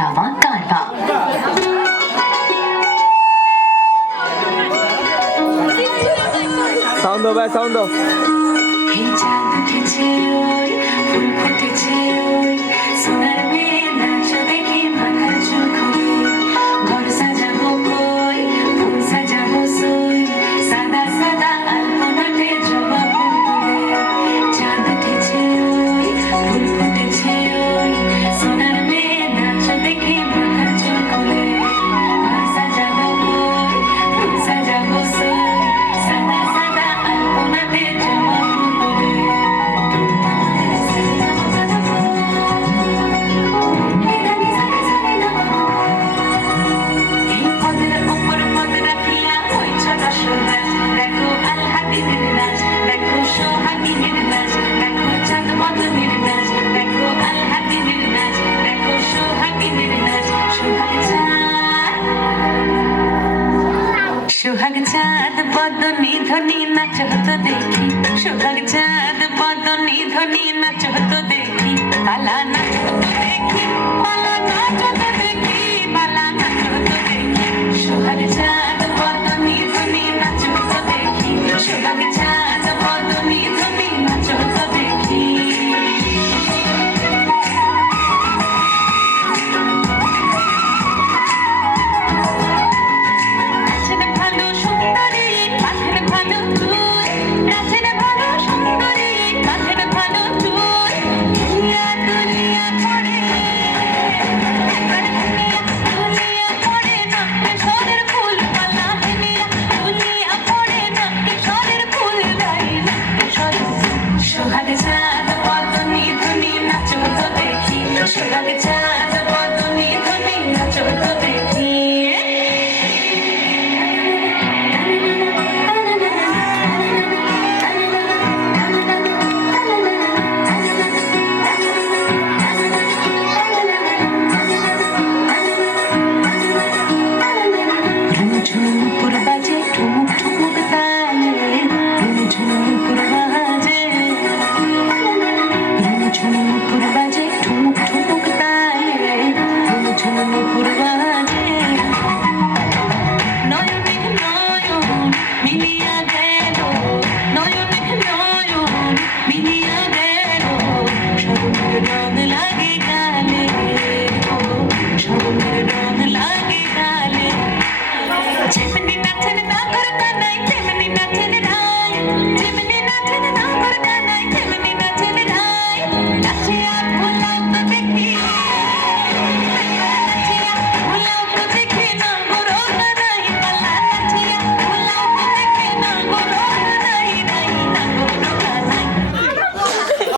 গাওয়া গারবা। সাউন্ড দাও ভাই, সাউন্ড দাও। এই চাঁদ উঠেছে ওই, ফুল ফুটেছে ওই, সোনার মেয়ে নাচ দেখে মাথার চুল খোলে। ঘর সাজাবো কই, ফুল সাজাবো সই, সাদা সাদা আলপনাতে জবা ফুল তুলে। চাঁদ উঠেছে ওই, ফুল ফুটেছে ওই, সোনার মেয়ে নাচ দেখে মাথার চুল খোলে। ঘর সাজাবো কই, ফুল সাজাবো সই, সাদা সাদা আলপনাতে জবা ফুল তুলে। এই পদের ওপর পদ রাখিয়া ওই ছোট সুরাজ, দেখো আলহাদিনের নাচ, দেখো সোহাগিনীর নাচ, দেখো চাঁদ মদনের নাচ, দেখো আলহাদিনের নাচ, দেখো সোহাগিনীর নাচ। সোহাগ চাঁদ বদনি ধ্বনি নাচ হতো দেখি, সোহাগ চাঁদ বদনি ধ্বনি নাচ হতো দেখি, কালা